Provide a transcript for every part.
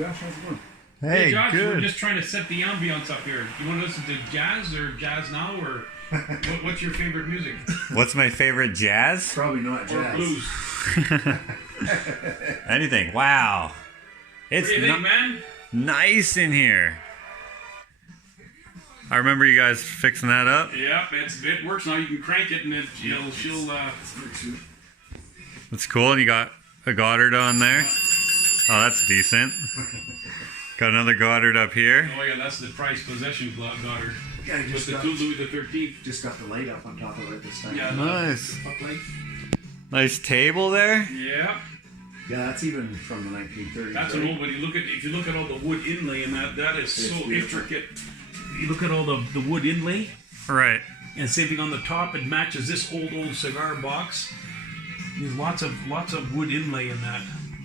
Josh, how's it going? Hey, Josh, good. we're just trying to set the ambiance up here. You want to listen to jazz or jazz now, or what's your favorite music? What's my favorite jazz? Probably not jazz. Or blues? Anything. Wow. It's What do you think, man? nice in here. I remember you guys fixing that up. Yeah, it works now. You can crank it, and she'll. That's cool. And you got a Goddard on there. Oh, that's decent. Got another Goddard up here. Oh yeah, that's the prized possession Goddard. Yeah, I With just the got, two Louis the 13th. just got the light up on top of it this time. Yeah, Nice. the puck light. Nice table there. Yeah, Yeah, that's even from the 1930s. that's right? an old one. If you look at all the wood inlay in that is It's so beautiful. intricate. You look at all the wood inlay, Right. and same thing on the top. It matches this old cigar box. There's lots of wood inlay in that.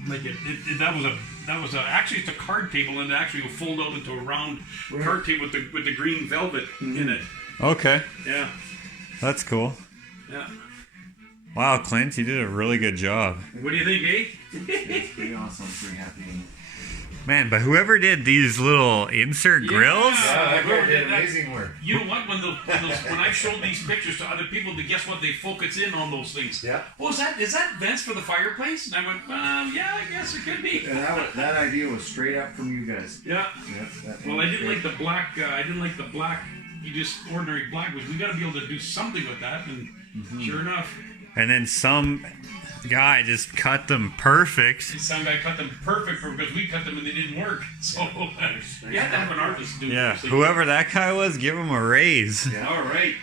Like that was actually it's a card table, and it actually will fold out into a round card table with the green velvet in it. Okay. Yeah, That's cool. yeah. Wow, Clint, you did a really good job. What do you think, eh? It's pretty awesome. I'm pretty happy. Man, but whoever did these little insert grills? Yeah, that did amazing work. You know what? When I showed these pictures to other people, guess what? They focus in on those things. Yeah. Oh, is that vents for the fireplace? And I went, yeah, I guess it could be. And that idea was straight up from you guys. Yeah. Yep, that Well, I was didn't great. like the black. I didn't like the black. You just ordinary black. We got to be able to do something with that, and sure enough, And then some guy just cut them perfect. some guy cut them perfect because we cut them and they didn't work. So you had to have an artist do Yeah, those things. whoever that guy was, give him a raise. Yeah. All right.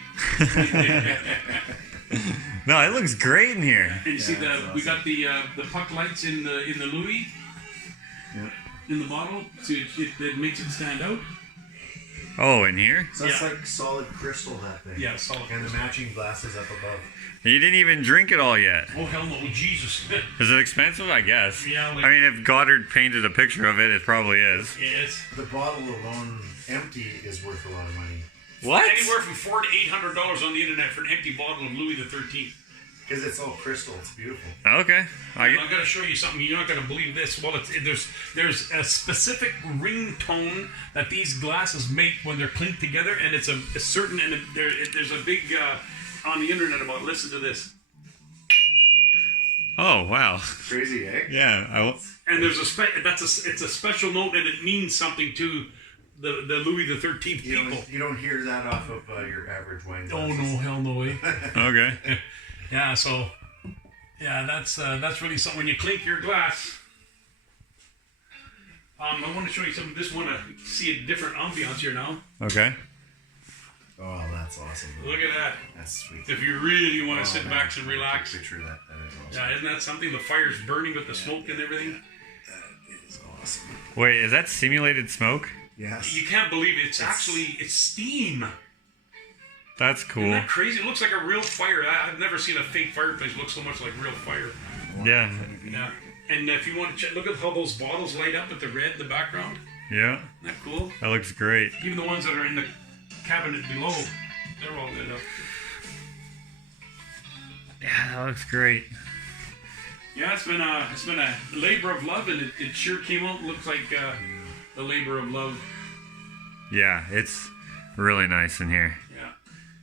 No, it looks great in here. And you see that's we got the puck lights in the Louis Yeah. in the bottle, so it makes it stand out. Oh, in here? So that's Yeah. like solid crystal, that thing. Yeah, solid. And the matching glasses up above. You didn't even drink it all yet. Oh hell no, Jesus! Is it expensive? I guess. Yeah, like- I mean, if Goddard painted a picture of it, it probably is. Yes. The bottle alone, empty, is worth a lot of money. What? Anywhere from $400 to $800 on the internet for an empty bottle of Louis the 13th. Because it's all crystal. It's beautiful. Okay. I'm going to show you something. You're not going to believe this. Well, there's a specific ringtone that these glasses make when they're clinked together, and it's a certain, and there's a big on the internet about. Listen to this. Oh, wow. Crazy, eh? Yeah. And there's it's a special note, and it means something to the Louis the 13th You people. don't hear that off of your average wine Oh glasses. no, hell no way. Okay. Yeah, so yeah, that's really something. When you clink your glass, I want to show you something. Just want to see a different ambiance here now. Okay. Oh, that's awesome. Look at that. That's sweet. If you really want to sit man. back and relax. Picture that. That is awesome. Yeah, isn't that something? The fire's burning with the smoke and everything. That is awesome. Wait, is that simulated smoke? Yes. You can't believe it. It's steam. That's Isn't cool. that crazy? It looks like a real fire. I've never seen a fake fireplace look so much like real fire. Yeah. Yeah. And if you want to check, look at how those bottles light up with the red in the background. Yeah. Isn't that cool? That looks great. Even the ones that are in the cabinet below, they're all lit up. Yeah, that looks great. Yeah, it's been a labor of love, and it sure came out. Looks like the labor of love. Yeah, it's really nice in here. Yeah,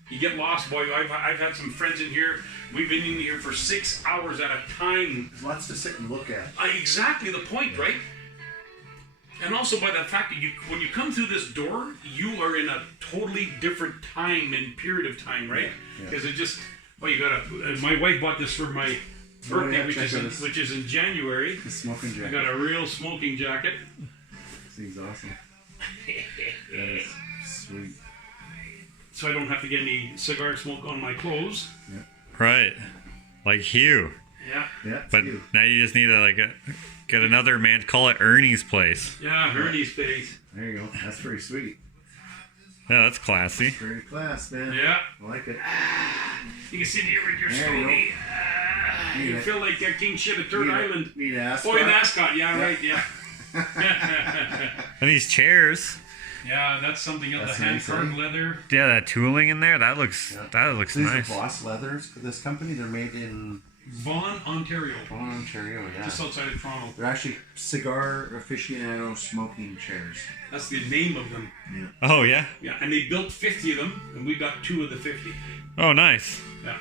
you get lost, boy. I've had some friends in here. We've been in here for 6 hours at a time. Lots to sit and look at. Exactly the point, right? And also by the fact that when you come through this door, you are in a totally different time and period of time, right? Because it just, well, you got my wife bought this for my birthday, yeah, which is in January. The smoking I jacket. got a real smoking jacket. Seems awesome. That is sweet. So I don't have to get any cigar smoke on my clothes. Right. Like Hugh. Yeah. Yeah. it's But you. now you just need to get another man, call it Ernie's place. Yeah, Ernie's face. There you go. That's pretty sweet. Yeah, that's classy. Pretty class, man. Yeah. I like it. You can sit here with your There you Stony. You Yeah. feel like King Shit at Third Island. Need to ask. Oh, an ascot. Yeah, right. Yeah. And these chairs. Yeah, that's something else. That's The hand nice, carved eh? leather. Yeah, that tooling in there, that looks Yeah. that looks These nice. are Boss Leathers for this company. They're made in Vaughan, Ontario, Ontario, yeah. just outside of Toronto. They're actually cigar aficionado smoking chairs. That's the name of them. Oh yeah. Yeah, and they built 50 of them, and we got 2 of the 50. Oh nice. Yeah.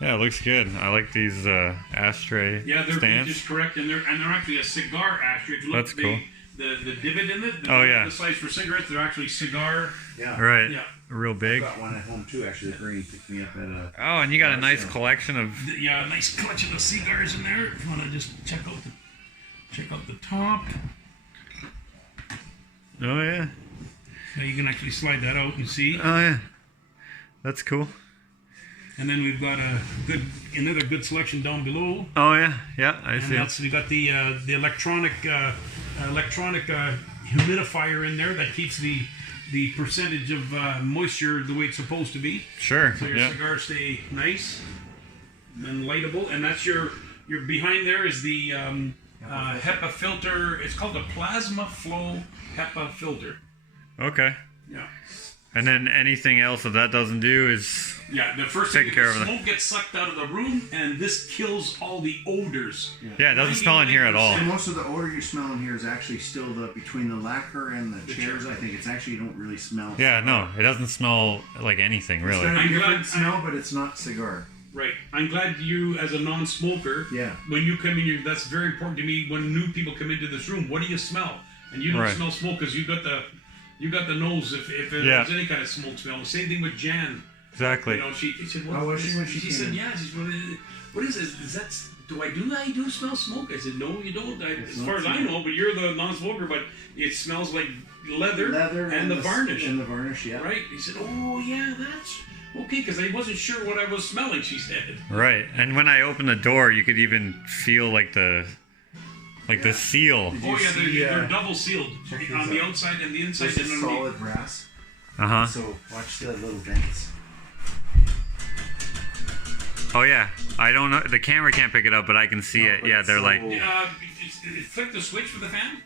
Yeah, it looks good. I like these ashtray Yeah, they're stands. just correct, and they're actually a cigar ashtray. If you look That's at cool. The divot in it. Oh, yeah. The size for cigarettes, they're actually cigar. Yeah. Right. Yeah. Real I big. got one at home too. Actually, the Ernie picked me up at a. Oh, and you got a nice Yeah. collection of. Yeah, a nice collection of cigars in there. If you want to just check out the top. Oh yeah. Now you can actually slide that out and see. Oh yeah. That's cool. And then we've got another good selection down below. Oh yeah. Yeah, I And see. that's, we got the electronic humidifier in there that keeps the percentage of moisture the way it's supposed to be. Sure. So your Yeah. cigars stay nice and lightable. And that's your behind there is the HEPA filter. It's called the plasma flow HEPA filter. Okay. Yeah. And then anything else that doesn't do is. Yeah, the first Take thing care is of the it. smoke gets sucked out of the room, and this kills all the odors. Yeah, it doesn't smell in here at all. And most of the odor you smell in here is actually still between the lacquer and the chairs. I think it's actually, you don't really smell. Yeah, no, it doesn't smell like anything It's really. got a I'm different glad- smell, but it's not cigar. Right. I'm glad you, as a non-smoker, Yeah. when you come in, that's very important to me. When new people come into this room, what do you smell? And you don't Right. smell smoke because you got the nose. If there's Yeah. any kind of smoke smell. Same thing with Jan. Exactly. You know, she said, "What?" How was she when she came said, in? "Yeah." She said, "What is this? Is that? Do I do smell smoke?" I said, "No, you don't. As not far as I smoke. know, but you're the non-smoker. But it smells like leather and the varnish, And the varnish, yeah. right?" He said, "Oh yeah, that's okay." Because I wasn't sure what I was smelling. She said. Right. And when I opened the door, you could even feel like the seal. Did Oh you yeah, see, they're double sealed check these on the out. outside and the inside This and is underneath. solid brass. Uh-huh. So watch the little vents. Oh yeah. I don't know, the camera can't pick it up, but I can see No, it. but Yeah, it's they're so- like Flick the switch for the fan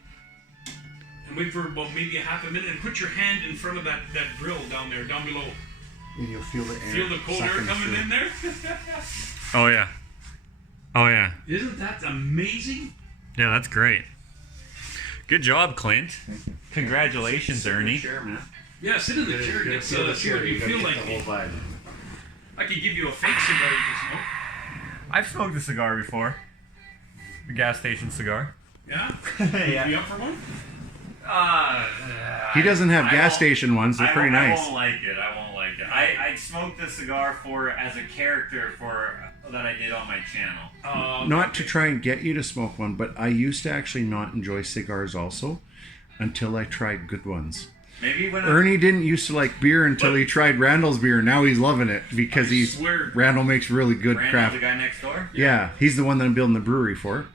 and wait for about maybe a half a minute and put your hand in front of that grill down below. And you'll feel the air. Feel the cold air sucking coming through. in there? Oh yeah. Oh yeah. Isn't that amazing? Yeah, that's great. Good job, Clint. Thank you. Congratulations, Sit in the Ernie. chair, man. Yeah, sit in the chair and You get gotta feel the see what chair. you gotta feel get like. the whole vibe. I could give you a fake cigar you can smoke. I've smoked a cigar before. A gas station cigar. Yeah? Yeah. You up for one? He doesn't have I gas won't- station ones. They're pretty I nice. won't like it. I won't like it. I smoked the cigar as a character that I did on my channel. Not to try and get you to smoke one, but I used to actually not enjoy cigars also until I tried good ones. Maybe when Ernie didn't used to like beer until he tried Randall's beer. Now he's loving it because swear. Randall makes really good Randall's craft. the guy next door. Yeah, he's the one that I'm building the brewery for.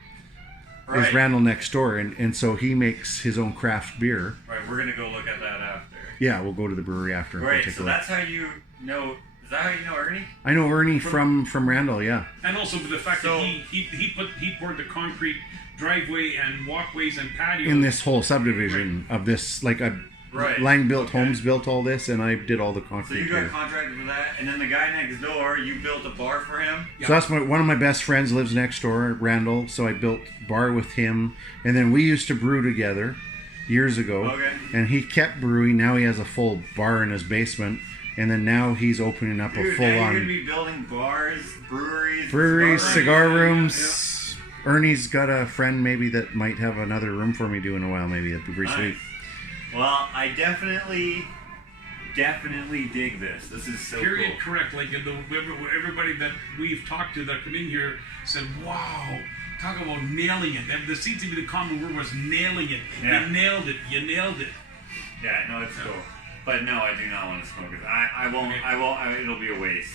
Right. Is Randall next door, and so he makes his own craft beer. Right. We're gonna go look at that after. Yeah, we'll go to the brewery after. and Right. take a So look. that's how you know. Is that how you know Ernie? I know Ernie from Randall. Yeah. And also the fact So- that he poured the concrete driveway and walkways and patios. In this whole subdivision of this, like Right. Lang built homes, built all this, and I did all the So concrete you got here. contracted for that, and then the guy next door, you built a bar for him. So that's one of my best friends lives next door, Randall. So I built bar with him, and then we used to brew together years ago. Okay. And he kept brewing. Now he has a full bar in his basement, and then now he's opening up a Dude, full now you're gonna on be building bars, breweries, breweries, cigar Yeah, rooms. Ernie's got a friend maybe that might have another room for me to do in a while. Maybe that'd be pretty Nice. sweet. Well, I definitely dig this. This is so Period. cool. Correct. Like everybody that we've talked to that come in here said, "Wow, talk about nailing it." There seems to be the common word was nailing it. Yeah. You nailed it. You nailed it. Yeah, no, it's cool. But no, I do not want to smoke it. I won't. It'll be a waste.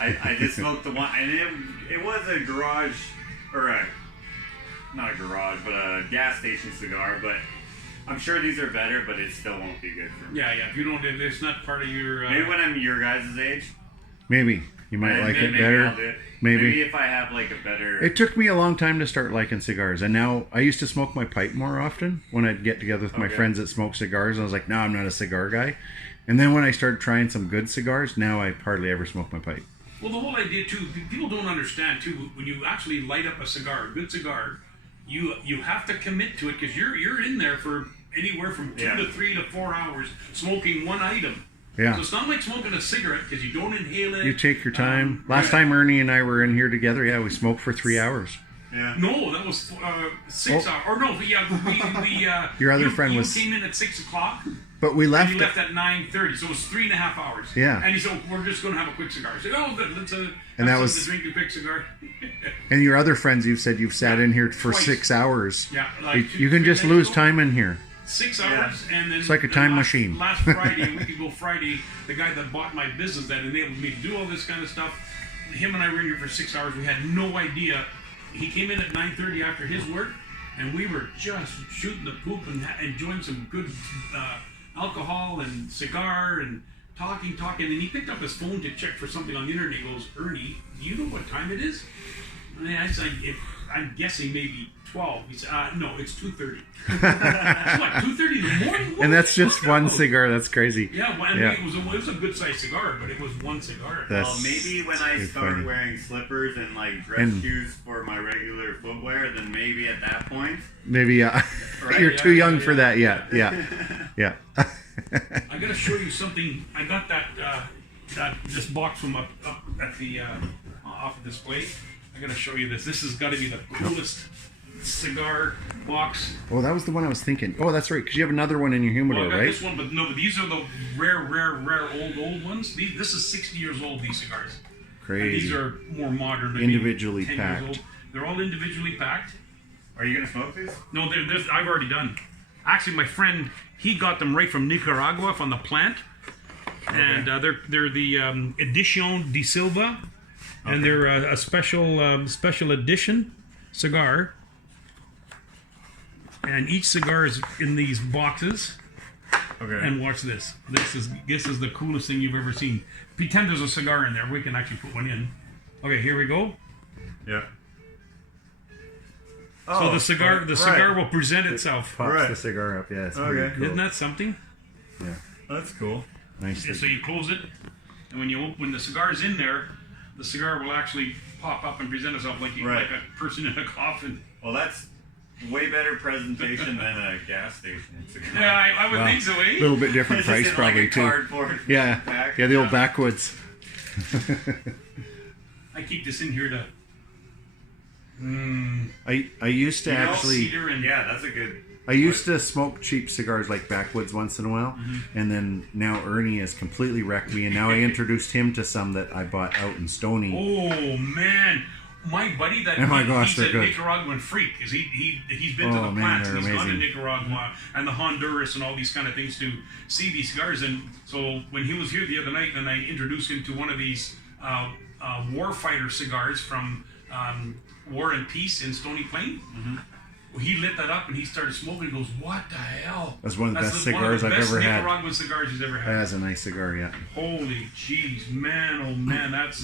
I did smoke the one, and it was a garage, or not a garage, but a gas station cigar. But I'm sure these are better, but it still won't be good for me. Yeah, yeah. If you don't, if it's not part of your. Maybe when I'm your guys' age, Maybe you might like it maybe better. I'll do it. Maybe. Maybe if I have like a better. It took me a long time to start liking cigars, and now I used to smoke my pipe more often when I'd get together with my Okay. friends that smoke cigars. I was like, no, I'm not a cigar guy. And then when I started trying some good cigars, now I hardly ever smoke my pipe. Well, the whole idea too, people don't understand too. When you actually light up a cigar, a good cigar, you have to commit to it because you're in there for anywhere from 2 to 3 to 4 hours smoking one item. Yeah. So it's not like smoking a cigarette because you don't inhale it. You take your time. Last time Ernie and I were in here together, we smoked for 3 hours. Yeah. No, that was 6 hours. Or no, yeah, Your other friend was. You came in at 6 o'clock. But we left. And you left at 9:30, so it was 3.5 hours. Yeah. And he said, "We're just going to have a quick cigar." I said, "Oh, good. Let's And that have was- something to drink a quick cigar." And your other friends, you've said you've sat in here for Twice. 6 hours. Yeah, You, like you can just lose time in here. 6 hours, and then It's like a time machine. Last Friday, a week ago Friday, the guy that bought my business that enabled me to do all this kind of stuff, him and I were in here for 6 hours. We had no idea. He came in at 9:30 after his work, and we were just shooting the poop and enjoying some good alcohol and cigar and talking. And he picked up his phone to check for something on the internet. He goes, "Ernie, do you know what time it is?" And I said, I'm guessing maybe 12. He said, "No, it's 2:30." It's like 2:30 in the morning. What And that's the just fuck one out? cigar. That's crazy. Yeah, well, Yeah. it was a good sized cigar, but it was one cigar. That's Well, maybe when I it's start funny. wearing slippers and like dress And- shoes for my regular footwear, then maybe at that point. Maybe you're Yeah, too young yeah, for that yet. yeah. Yeah. I gotta show you something. I got this box from up at the off the display. I gotta show you this. This has got to be the coolest cigar box. Oh, that was the one I was thinking. Oh, that's right, because you have another one in your Well, I humidor, got right? this one, but no, but these are the rare old ones. This is 60 years old. These cigars. And Crazy. these are more modern. They're Individually 10 packed. years old. They're all individually packed. Are you gonna smoke these? No, I've already done. Actually, my friend, he got them right from Nicaragua from the plant, and they're the Edition de Silva, and they're a special edition cigar. And each cigar is in these boxes. Okay. And watch this. This is the coolest thing you've ever seen. Pretend there's a cigar in there. We can actually put one in. Okay, here we go. Yeah. So the cigar will present itself. Pops Right. the cigar up. Yeah, it's Okay. pretty cool. Isn't that something? Yeah. That's cool. Nice. So you close it, and when the cigar is in there, the cigar will actually pop up and present itself like Right. a person in a coffin. Well, that's way better presentation than a gas station cigar. Yeah, I would Wow. think so, A eh? little bit different It's price, just in probably like a too. cardboard Yeah. pack. Yeah, the old backwoods. I keep this in here to. I used to You know, actually. Cedar and Yeah, that's a good. I used to smoke cheap cigars like backwoods once in a while, and then now Ernie has completely wrecked me, and now I introduced him to some that I bought out in Stony. Oh man, my buddy that Oh my gosh, he's they're a good. Nicaraguan freak because he's been to Oh, the man, plants they're and he's gone to amazing. Nicaragua and the Honduras and all these kind of things to see these cigars. And so when he was here the other night, and I introduced him to one of these Warfighter cigars from War and Peace in Stony Plain. He lit that up and he started smoking. He goes, "What the hell?" That's one of the best one of cigars the I've best ever had. Nicaraguan cigars he's ever had. That's a nice cigar, yeah. Holy jeez, man! Oh man, that's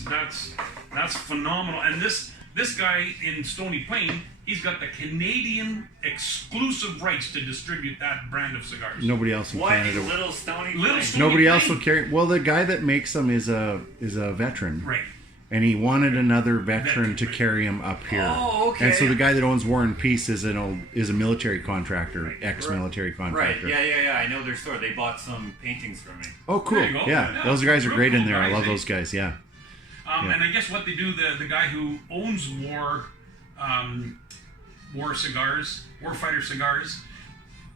phenomenal. And this guy in Stony Plain, he's got the Canadian exclusive rights to distribute that brand of cigars. Nobody else in What? Canada. Little Stony Little Plain? Stony- Nobody else Plain. will carry. Well, the guy that makes them is a veteran, Right. and he wanted another veteran to right. carry him up here. Oh, okay. And so the guy that owns War and Peace is a military contractor, ex-military Right. contractor. Yeah. I know their store. They bought some paintings from me. Oh, cool. There you go. Yeah, Yeah, those guys are real great in cool there. I guys, love eh? those guys. Yeah. Yeah. And I guess what they do, the guy who owns War cigars, Warfighter cigars,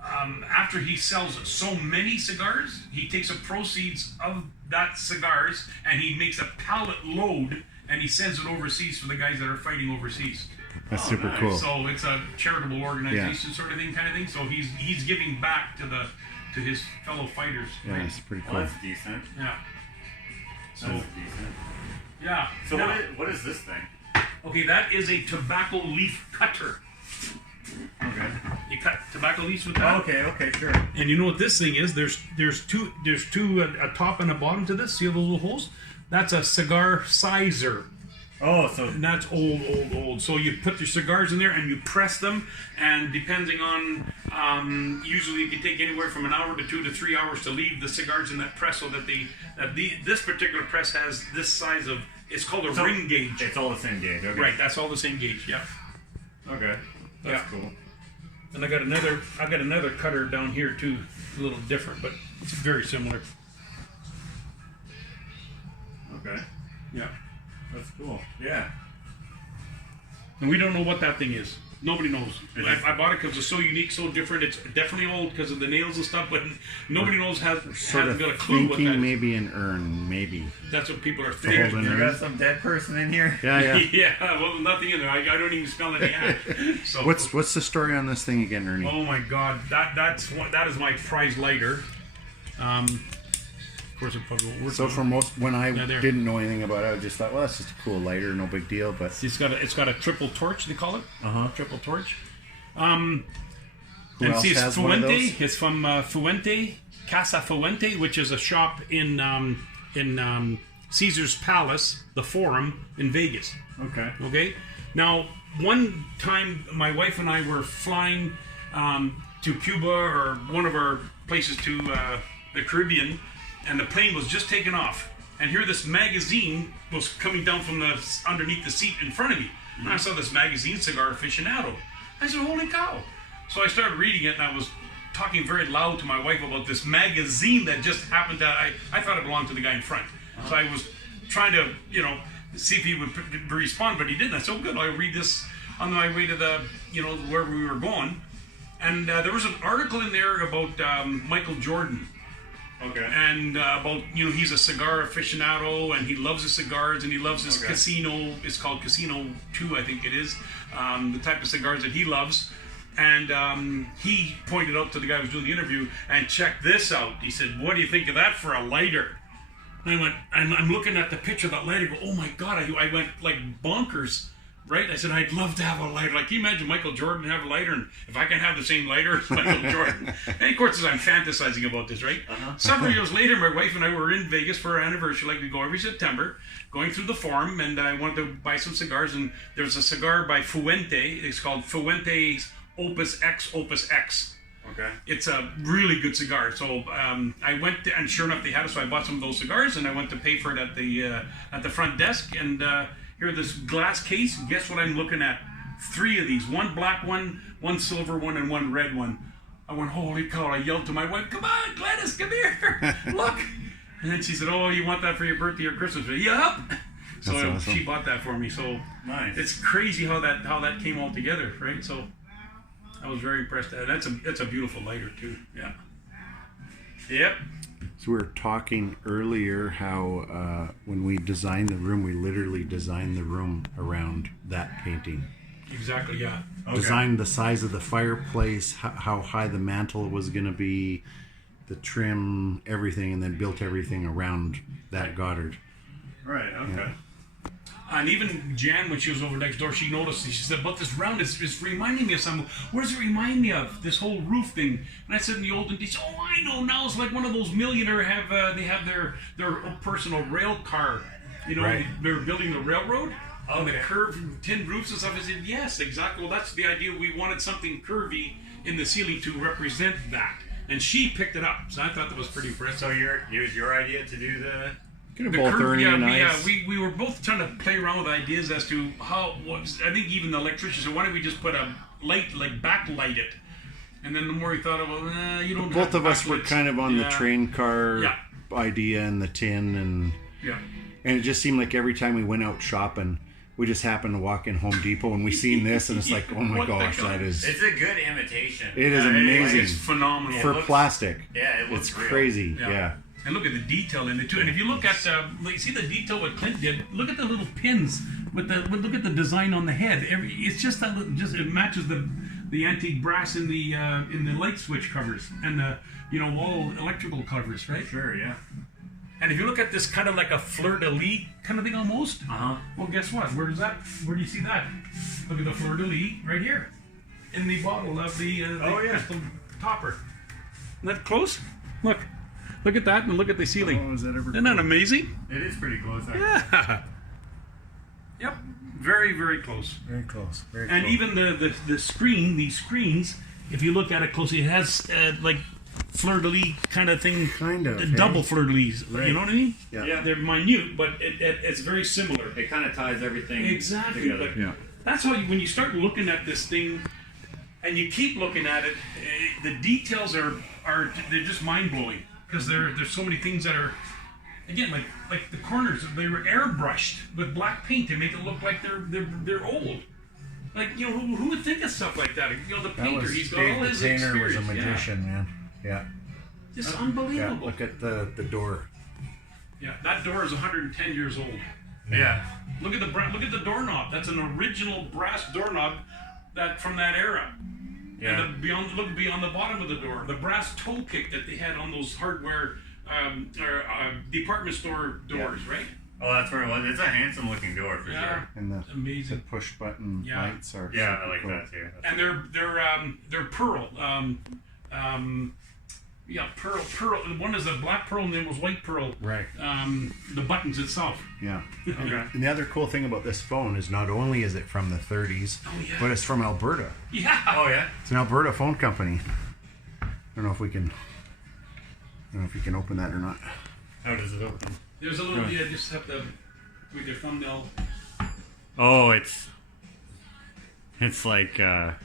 after he sells so many cigars, he takes the proceeds of that cigars and he makes a pallet load and he sends it overseas for the guys that are fighting overseas. That's super nice. cool. So it's a charitable organization sort of thing, kind of thing. So he's giving back to his fellow fighters. Yeah, that's pretty Well, cool. that's decent. Yeah. So That's decent. yeah. So Now- what is this thing? okay, that is a tobacco leaf cutter. Okay. You cut tobacco leaves with that. Okay, sure. And you know what this thing is? There's two a top and a bottom to this. See those little holes? That's a cigar sizer. Oh, so And that's old. So you put your cigars in there and you press them, and depending on, usually it can take anywhere from an hour to 2 to 3 hours to leave the cigars in that press, so that this particular press has this size of It's called a So ring gauge. It's all the same gauge. Okay. Right, that's all the same gauge. Yeah. Okay. That's cool. And I got another cutter down here too, a little different, but it's very similar. Okay. Yeah. That's cool. Yeah. And we don't know what that thing is. Nobody knows. It is. I bought it because it's so unique, so different. It's definitely old because of the nails and stuff, but nobody knows hasn't got a clue what that Thinking is. maybe an urn, maybe. That's what people are Hold thinking. on. You got some dead person in here? Yeah. Yeah, well, nothing in there. I don't even smell any ash. So, What's the story on this thing again, Ernie? Oh my God, that is my prize lighter. Of course, it probably won't work. So for most, when I Yeah, there. didn't know anything about it, I just thought, well, that's just a cool lighter, no big deal. But It's got a triple torch. They call it. Triple torch. who And else see, it's has one of Fuente. those? It's from Fuente, Casa Fuente, which is a shop in Caesar's Palace, the Forum in Vegas. Okay. Okay. Now, one time, my wife and I were flying to Cuba or one of our places to the Caribbean, and the plane was just taking off. And here, this magazine was coming down from the underneath the seat in front of me. And I saw this magazine, Cigar Aficionado. I said, "Holy cow!" So I started reading it, and I was talking very loud to my wife about this magazine that just happened to. I thought it belonged to the guy in front, so I was trying to, see if he would respond, but he didn't. I said, "Oh, good. I'll read this on my way to the, wherever we were going." And there was an article in there about Michael Jordan. Okay. And about, he's a cigar aficionado, and he loves his cigars, and he loves his Okay. Casino. It's called Casino 2, I think it is. The type of cigars that he loves. And he pointed out to the guy who was doing the interview, and check this out. He said, "What do you think of that for a lighter?" And I went, and I'm looking at the picture of that lighter, go, "Oh my God," I went like bonkers. Right? I said, "I'd love to have a lighter." Like, can you imagine Michael Jordan have a lighter, and if I can have the same lighter as Michael Jordan? And of course, as I'm fantasizing about this, right? Several years later, my wife and I were in Vegas for our anniversary, like we go every September, going through the Forum, and I wanted to buy some cigars, and there's a cigar by Fuente. It's called Fuente's Opus X, Opus X. Okay. It's a really good cigar. So I went to, and sure enough, they had it. So I bought some of those cigars, and I went to pay for it at the front desk. And here, this glass case. Guess what I'm looking at? 3 of these. One black one, one silver one, and one red one. I went, "Holy cow!" I yelled to my wife, "Come on, Gladys, come here, look!" And then she said, "Oh, you want that for your birthday or Christmas?" I said, "Yup." So That's awesome. she bought that for me. So Nice. it's crazy how that came all together, right? So I was very impressed. That's a beautiful lighter too. Yeah. Yep. So we were talking earlier how when we designed the room, we literally designed the room around that painting. Exactly. Yeah. Okay. Designed the size of the fireplace, how high the mantle was going to be, the trim, everything, and then built everything around that Goddard. Right. Okay. Yeah. And even Jan, when she was over next door, she noticed. She said, "But this round is reminding me of something. What does it remind me of? This whole roof thing?" And I said, "In the olden days, oh, I know now. It's like one of those millionaire they have their personal rail car. Right. They're building the railroad." Oh, the curved tin roofs and stuff. I said, "Yes, exactly. Well, that's the idea. We wanted something curvy in the ceiling to represent that." And she picked it up. So I thought that was pretty impressive. So it was your idea to do the. Could have The both curve, Ernie and I. we were both trying to play around with ideas as to how. I think even the electrician said, "Why don't we just put a light, like backlight it?" And then the more he thought about, you don't. Both have of us were backlights. kind of on the Yeah. train car Yeah. idea and the tin, and Yeah. it just seemed like every time we went out shopping, we just happened to walk in Home Depot and we seen this, and it's like, oh my What the gosh, hell? that is It's a good imitation. it is Yeah, amazing It's phenomenal. for looks- plastic. Yeah, it looks It's real. crazy. Yeah. Yeah. And look at the detail in it too. And if you look at, see the detail what Clint did. Look at the little pins look at the design on the head. It's just that it matches the antique brass in the light switch covers and the all electrical covers, right? Sure. Yeah. And if you look at this kind of like a fleur-de-lis kind of thing almost. Well, guess what? Where do you see that? Look at the fleur-de-lis right here in the bottle of the crystal topper. Isn't that close? Look at that, and look at the ceiling. Oh, is that ever Isn't that amazing? It is pretty close. Actually. Yeah. Yep. Very, very close. Very close. Very And close. even these screens, if you look at it closely, it has fleur-de-lis kind of thing. Kind of, A hey? double fleur-de-lis. Right. You know what I mean? Yeah. They're minute, but it's very similar. It kind of ties everything Exactly. together. But Yeah. that's how when you start looking at this thing, and you keep looking at it, the details are they're just mind-blowing because there's so many things that are, again, like the corners, they were airbrushed with black paint to make it look like they're old. Like, you know, who would think of stuff like that? You know, the That painter, was he's got Dave all the his painter was experience. a magician, man. Yeah. Yeah. Just Yeah. unbelievable. Look at the door. Yeah, that door is 110 years old. Yeah. Look at the doorknob. That's an original brass doorknob from that era. Yeah. And look beyond the bottom of the door. The brass toe kick that they had on those hardware department store doors, right? Oh, that's where it was. It's a handsome looking door for sure. And the Amazing. push button Yeah. lights are Yeah, super I like cool. that too. And they're pearl. Pearl. One is a black pearl, and then was white pearl. Right. The buttons itself. Yeah. Okay. And the other cool thing about this phone is not only is it from the 30s, but it's from Alberta. Yeah. Oh yeah. It's an Alberta phone company. I don't know if you can open that or not. How does it open? There's a little. Yeah, just have to with your thumbnail. Oh, it's like got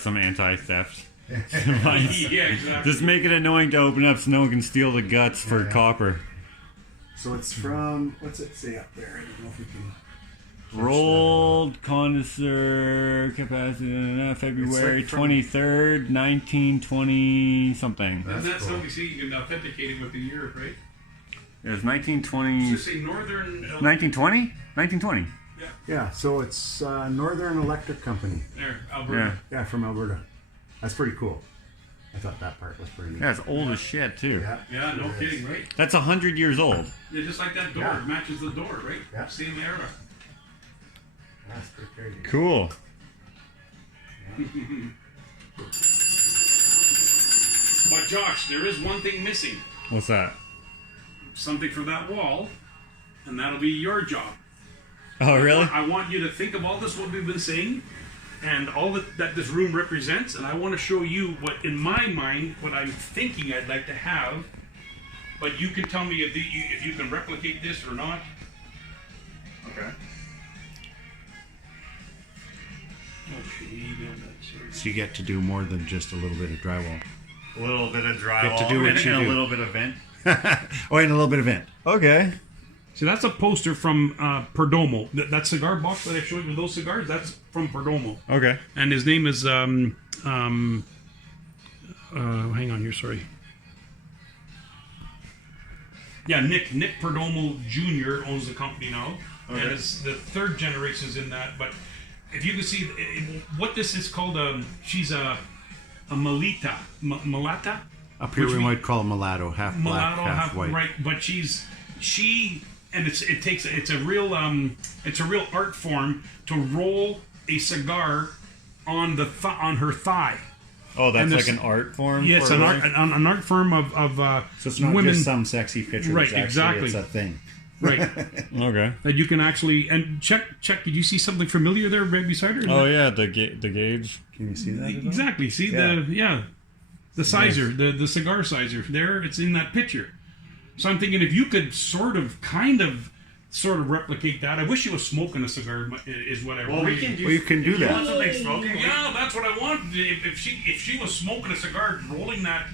some anti-theft. Yeah, exactly. Just make it annoying to open up so no one can steal the guts for Yeah. copper. So it's from, what's it say up there? I don't know if we can. Rolled connoisseur capacity February It's like from- 23rd, 1920 something. And that's cool. how we see you can authenticate it with the year, right? It was 1920. Just say Northern. 1920? 1920. Yeah, so it's Northern Electric Company. There, Yeah. Alberta. Yeah, from Alberta. That's pretty cool. I thought that part was pretty neat. Yeah, it's old as shit too. Yeah, Yeah, no it is. kidding, right? That's 100 years old. Yeah, just like that door. Yeah. It matches the door, right? Yeah. Same era. That's pretty crazy. Cool. But Josh, there is one thing missing. What's that? Something for that wall, and that'll be your job. Oh, really? I want you to think of all this what we've been saying, and all that this room represents, and I want to show you what, in my mind, what I'm thinking I'd like to have. But you can tell me if you can replicate this or not. Okay. So you get to do more than just a little bit of drywall. A little bit of drywall. Get to do what and you a do. little bit of vent. Oh, and a little bit of vent. Okay. So that's a poster from Perdomo. That cigar box that I showed you with those cigars, that's from Perdomo. Okay. And his name is hang on here, sorry. Yeah, Nick Perdomo Jr. owns the company now, and it's the third generation is in that. But if you can see what this is called, she's a mulata. Up here Which we we- might call mulatto, half black, half white. right? But it's a real art form to roll a cigar on on her thigh. Oh, that's And like there's- an art form? Yeah, it's for an it? art form of So it's not women, just some sexy picture. Right, It's actually, exactly. It's a thing. right? Okay. That you can actually and check. Did you see something familiar there, right beside her? Oh, yeah, the gauge. Can you see that? at all? Exactly. See the sizer, the cigar sizer. There, it's in that picture. So I'm thinking if you could sort of replicate that. I wish you was smoking a cigar. Is what I Well, we really. can do. Well, you can do You that. want something smoking? Yeah, that's what I want. If she was smoking a cigar, rolling that,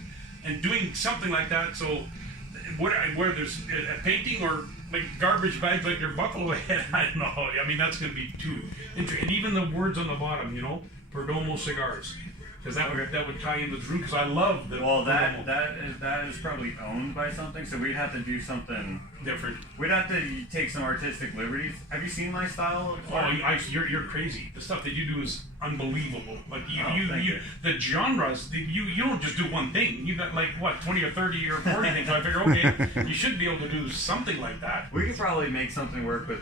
and doing something like that, so where there's a painting or like garbage bags like your buffalo head, I don't know. I mean, that's going to be too interesting. And even the words on the bottom, Perdomo cigars, because that would tie in with room. Because I love the Well, Perdomo. that is probably owned by something, so we'd have to do something. different. We'd have to take some artistic liberties. Have you seen my style? Oh, you're crazy. The stuff that you do is unbelievable. Like thank you. the genres. You don't just do one thing. You got like what 20 or 30 or 40 things. So I figure, okay, you should be able to do something like that. We could probably make something work with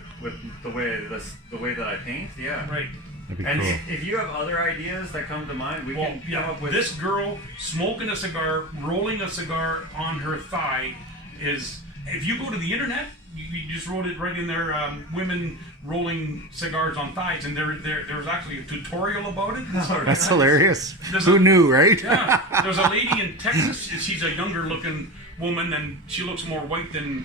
the way that I paint. Yeah. Right. That'd be And cool. if you have other ideas that come to mind, we Well, can come yeah. up with This girl smoking a cigar, rolling a cigar on her thigh is. If you go to the internet you just wrote it right in there. Women rolling cigars on thighs, and there was actually a tutorial about it. That's hilarious. There's Who knew, right? Yeah, there's a lady in Texas. She's a younger looking woman, and she looks more white than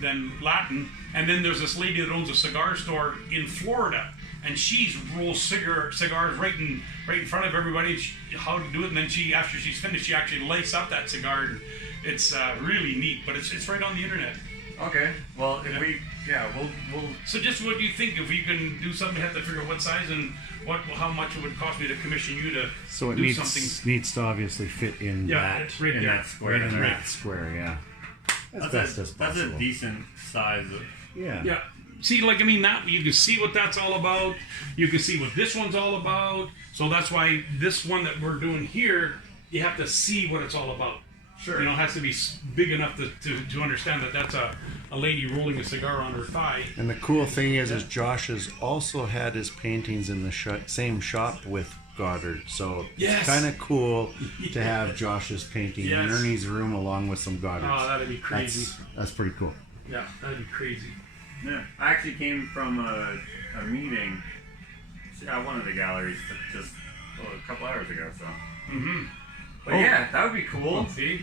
than Latin. And then there's this lady that owns a cigar store in Florida, and she's rolls cigars right in front of everybody. How to do it, and then after she's finished, she actually lights up that cigar. And it's really neat, but it's right on the internet. Okay. Well, if we'll. So, just what do you think? If we can do something, we have to figure out what size and how much it would cost me to commission you to So it do needs something. needs to obviously fit in that it's right in there. that square. right in Right. that square. Yeah. As best as That's possible. a decent size. Yeah. Yeah. See, that you can see what that's all about. You can see what this one's all about. So that's why this one that we're doing here, you have to see what it's all about. Sure. It has to be big enough to understand that that's a lady rolling a cigar on her thigh. And the cool thing is Josh has also had his paintings in the same shop with Goddard, so Yes. it's kind of cool to have Josh's painting in Yes. Ernie's room along with some Goddards. Oh, that'd be crazy. That's pretty cool. Yeah, that'd be crazy. Yeah. I actually came from a meeting at one of the galleries just a couple hours ago. So. Mm-hmm. But yeah, that would be cool. See?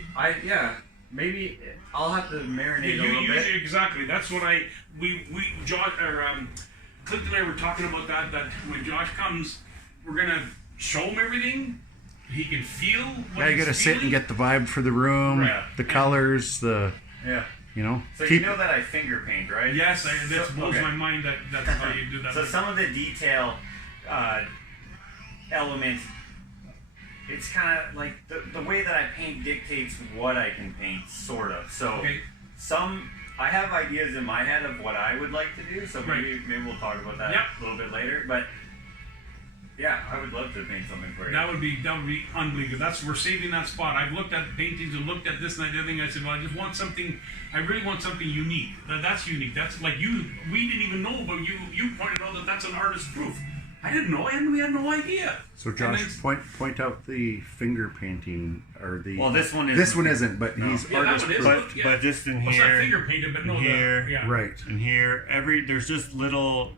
Maybe I'll have to marinate a little bit. Exactly. That's what Josh Clint and I were talking about that when Josh comes, we're gonna show him everything. He can feel what Yeah, you he's got to sit and feeling. get the vibe for the room, Right. the colors, Yeah. So keep you know that I finger paint, right? Yes, that blows my mind that's how you do that. So some of the detail elements, it's kind of like the way that I paint dictates what I can paint, sort of. So I have ideas in my head of what I would like to do. So maybe we'll talk about that a little bit later. But yeah, I would love to paint something for you. That would be unbelievable. We're saving that spot. I've looked at paintings and looked at this and that and the other thing. I said, well, I just want something. I really want something unique. That's unique. That's like you. We didn't even know about you. You pointed out that that's an artist proof. I didn't know, and we had no idea. So Josh, point out the finger painting or the. Well, this one isn't. This one isn't, but he's Yeah, that artist one is. proof. But just in Well, it's not here, finger painted, but no, here, Right. and here, there's just little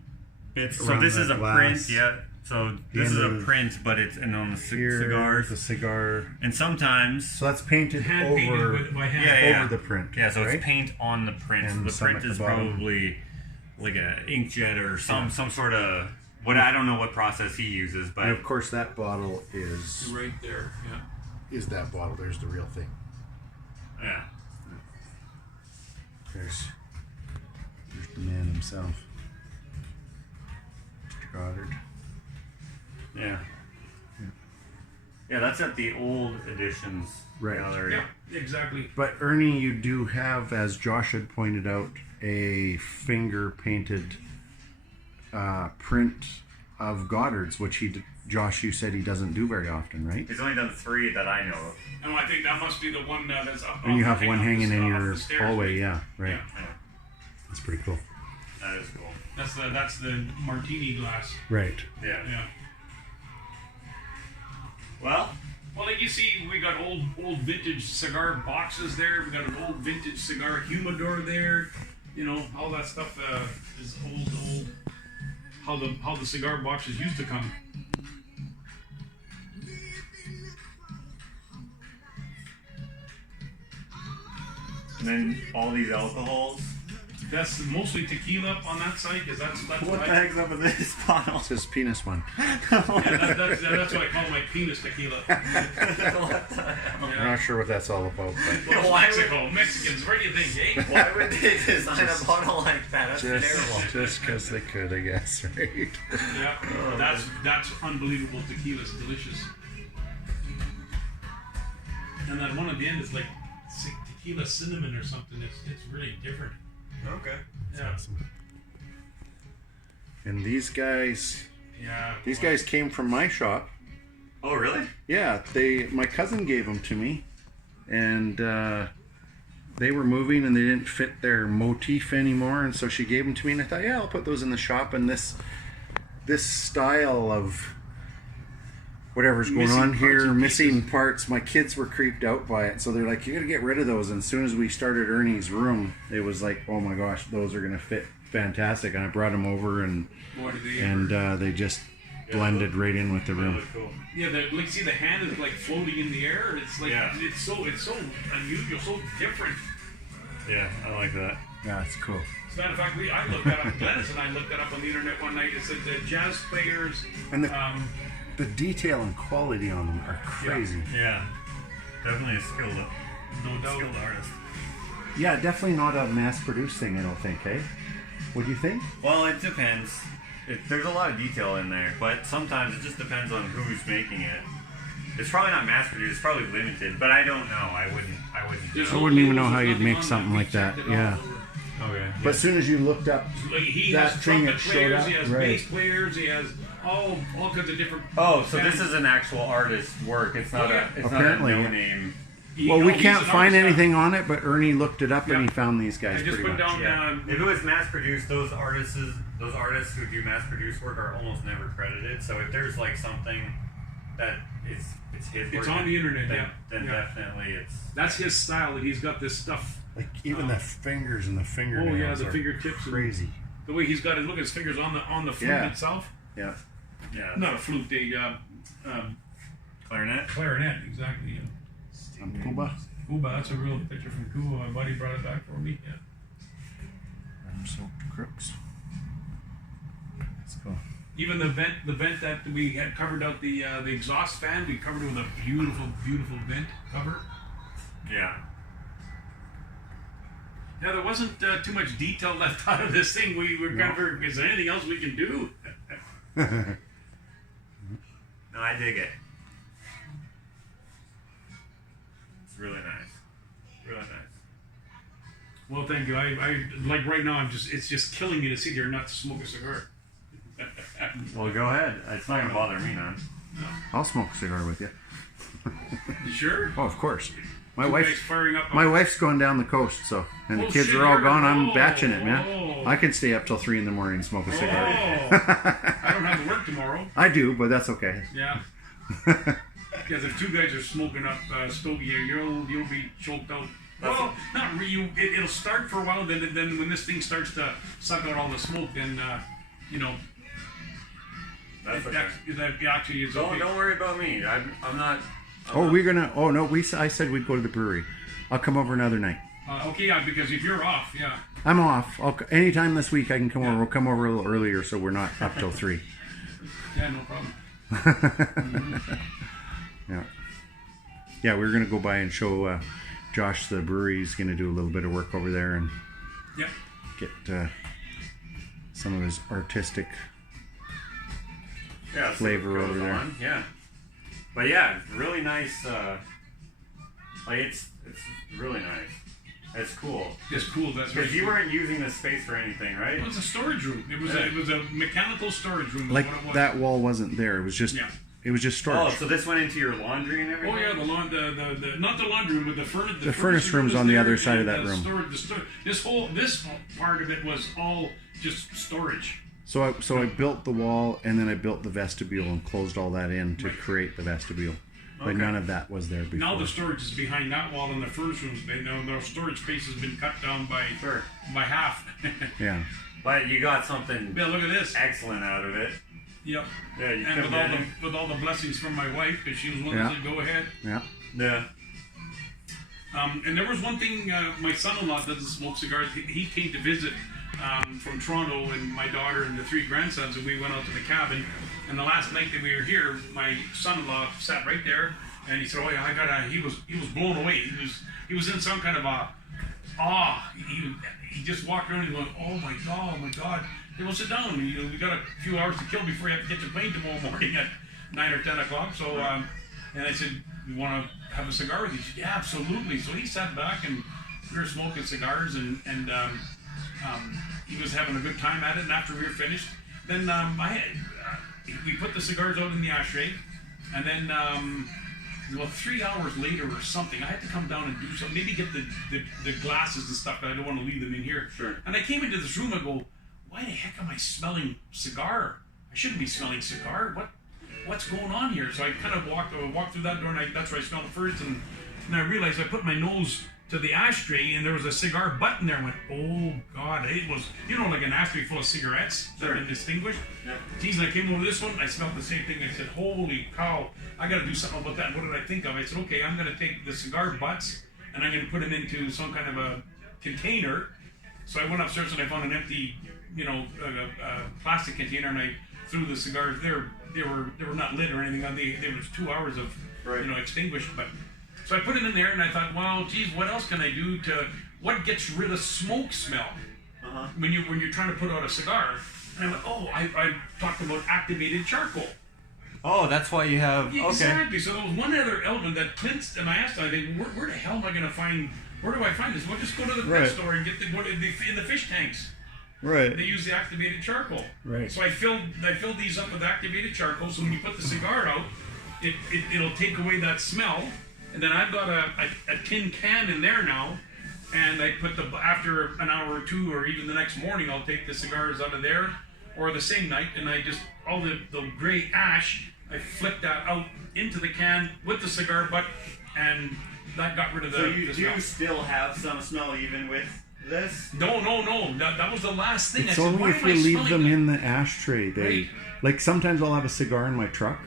bits. So Around this the is a glass. print, yeah. So this is end a of print, but it's on the Here, cigars. the cigar. And sometimes, So that's painted hand over painted by hand. Yeah. over the print. yeah. So right? it's paint on the print. And So the some print at the is bottom. probably like an inkjet or some sort of I don't know what process he uses, And but of course, that bottle is Right there. Yeah. That bottle. There's the real thing. yeah. there's the man himself, Mr. Goddard. Yeah. Yeah, that's at the old editions Right. gallery. Yeah. Exactly. But Ernie, you do have, as Josh had pointed out, a finger painted print of Goddard's, which Josh, you said he doesn't do very often, right? He's only done 3 that I know of. And I think that must be the one that's up. And you have one hanging in off your the stairs, hallway, right? yeah, right. Yeah. That's pretty cool. That is cool. That's the martini glass. Right. Yeah. Yeah. Well, Like you see, we got old vintage cigar boxes there. We got an old vintage cigar humidor there. All that stuff is old. How the cigar boxes used to come. and then all these alcohols. That's mostly tequila on that side, because that's What the right. heck's up with this bottle? It's his penis one. Yeah, that's what I call my penis tequila. I'm not sure what that's all about, but Well, Why Mexicans, where do you think, eh? Why would they design a bottle like that? That's terrible. just because they could, I guess, right? Yeah, that's unbelievable. Tequila's delicious. And that one at the end is like tequila cinnamon or something. It's really different. Okay. Yeah. And these guys Yeah. came from my shop. Oh, really? Yeah, my cousin gave them to me, and they were moving and they didn't fit their motif anymore, and so she gave them to me, and I thought, yeah, I'll put those in the shop. And this style of whatever's going Missing on parts here, and missing pieces. parts. My kids were creeped out by it, so they're like, "You got to get rid of those." And as soon as we started Ernie's room, it was like, "Oh my gosh, those are gonna fit fantastic." And I brought them over, and Boy, did they ever- they just blended right in with the They room. look cool. Yeah, like see the hand is like floating in the air. It's like Yeah. it's so unusual, so different. Yeah, I like that. Yeah, it's cool. As a matter of fact, I looked that up. Glennis and I looked that up on the internet one night. It said that jazz players. And the detail and quality on them are crazy. Yeah, definitely a skilled artist. Yeah, definitely not a mass-produced thing, I don't think, eh? What do you think? Well, it depends. There's a lot of detail in there, but sometimes it just depends on who's making it. It's probably not mass produced. It's probably limited, but I don't know. I wouldn't. There's I no wouldn't even labels, know how there's you'd nothing make on something We like that, checked it all yeah. over. Okay. But as soon as you looked up Like he that has thing, trumpet it showed players, up. he has Right. bass players, he has all kinds of different. Oh, so this bands. is an actual artist's work. It's not Oh, yeah. a. It's Apparently, not a yeah. no name. Well, we he's can't an find artist, anything on it, but Ernie looked it up and Yeah. he found these guys I just pretty put much. down. Yeah. If it was mass produced, those artists who do mass produced work are almost never credited. So if there's like something that it's his work, It's on the internet, then, then yeah. definitely it's. That's his style. That he's got this stuff. Like even the fingers and the fingernails. Oh yeah, the are fingertips. And crazy. the way he's got his look at his fingers on the flute Yeah. itself. Yeah. Yeah. Not a flute, Clarinet. clarinet. Exactly. Yeah. Cuba. Cuba. That's a real picture from Cuba. My buddy brought it back for me. Yeah. I'm so crooks. That's cool. Even the vent that we had covered out the exhaust fan, we covered it with a beautiful vent cover. Yeah. Yeah, there wasn't too much detail left out of this thing. We were kind of, is there anything else we can do? No, I dig it. It's really nice. Really nice. Well, thank you. I like right now. It's just killing me to sit here and not to smoke a cigar. Well, go ahead. It's not gonna bother me none. I'll smoke a cigar with you. You sure? Oh, of course. My You guys wife. firing up. My wife's going down the coast, so and the Oh, kids shit, are all you're- gone. I'm oh, batching it, man. oh. I can stay up till 3 a.m. and smoke a Oh, cigar. I don't have to work tomorrow. I do, but that's okay. Yeah. Because if two guys are smoking up stogie, you'll be choked out. Well, not really. It'll start for a while. Then when this thing starts to suck out all the smoke, then you know. That's That, okay. that actually is okay. Don't worry about me. I'm not. Oh, we're gonna. Oh no, I said we'd go to the brewery. I'll come over another night. Okay, yeah, because if you're off, yeah. I'm off. Anytime this week I can come over. We'll come over a little earlier, so we're not up till 3. Yeah, no problem. Yeah. Yeah, we were gonna go by and show Josh the brewery. He's gonna do a little bit of work over there and Yeah. get some of his artistic. Yeah, flavor so it goes over there. on, yeah. But yeah, really nice. Like it's really nice. It's cool. It's cool. That's Because right. you weren't using this space for anything, right? It was a storage room. It was a mechanical storage room. is Like what it was. that wall wasn't there. It was just. Yeah. It was just storage. Oh, so this went into your laundry and everything? Oh yeah, the not the laundry room, but the furnace. The furnace room's was on the there, other side of and that room. This part of it was all just storage. So I built the wall and then I built the vestibule and closed all that in to Right. create the vestibule. But Okay. none of that was there before. Now the storage is behind that wall, and the furnace room's been. The storage space has been cut down by Sure. half. Yeah. But you got something Yeah, look at this. excellent out of it. Yep. Yeah, you And couldn't with all the blessings from my wife, because she was willing Yeah. to go ahead. Yeah. Yeah. And there was one thing, my son-in-law doesn't smoke cigars. He came to visit from Toronto, and my daughter and the 3 grandsons, and we went out to the cabin. And the last night that we were here, my son-in-law sat right there, and he said, "Oh yeah, he was blown away. He was in some kind of a awe. He just walked around and going, oh my god. Hey, well, sit down. We got a few hours to kill before you have to get your plane tomorrow morning at 9 or 10 o'clock. So, and I said, you want to have a cigar with you? He said, yeah, absolutely. So he sat back and we were smoking cigars, and he was having a good time at it. And after we were finished, then we put the cigars out in the ashtray, and then 3 hours later or something, I had to come down and do something, maybe get the glasses and stuff, but I don't want to leave them in here. Sure. And I came into this room, I go, why the heck am I smelling cigar? I shouldn't be smelling cigar. What? what's going on here? So I kind of walked through that door, and that's where I smelled it first, and I realized I put my nose to the ashtray, and there was a cigar butt in there. I went, oh God, it was, like an ashtray full of cigarettes that had been distinguished. Yeah. Geez, and I came over this one, I smelled the same thing. I said, holy cow, I got to do something about that. What did I think of? I said, okay, I'm going to take the cigar butts and I'm going to put them into some kind of a container. So I went upstairs and I found an empty, plastic container, and I threw the cigars there. They were not lit or anything. There was 2 hours of extinguished, but. So I put it in there, and I thought, well, geez, what else can I do what gets rid of smoke smell when you're trying to put out a cigar? And I went, I talked about activated charcoal. Oh, that's why you have. Yeah, exactly. So there was one other element that Clint, and I asked him, I think, where the hell am I going to find? Where do I find this? Well, just go to the pet store and get in the fish tanks. Right. They use the activated charcoal. Right. So I filled these up with activated charcoal. So when you put the cigar out, it'll take away that smell. And then I've got a tin can in there now, and I put after an hour or two, or even the next morning, I'll take the cigars out of there, or the same night, and I just, all the gray ash, I flick that out into the can with the cigar butt, and that got rid of the So you smell. do still have some smell even with this? No. That was the last thing. It's I said, only why if am I you leave smelling them that? in the ashtray. Right. Like sometimes I'll have a cigar in my truck,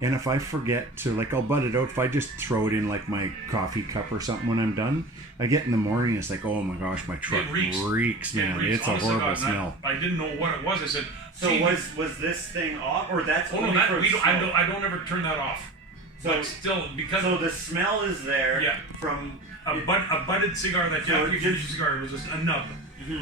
and if I forget to, I'll butt it out. If I just throw it in my coffee cup or something when I'm done, I get in the morning, it's like, oh my gosh, my truck reeks, man. It's a horrible smell. I didn't know what it was. I said, so was this thing off, or that's oh only no, for smoke? I don't ever turn that off. So but still, because so the smell is there from a butted cigar, that Japanese cigar was just a nub,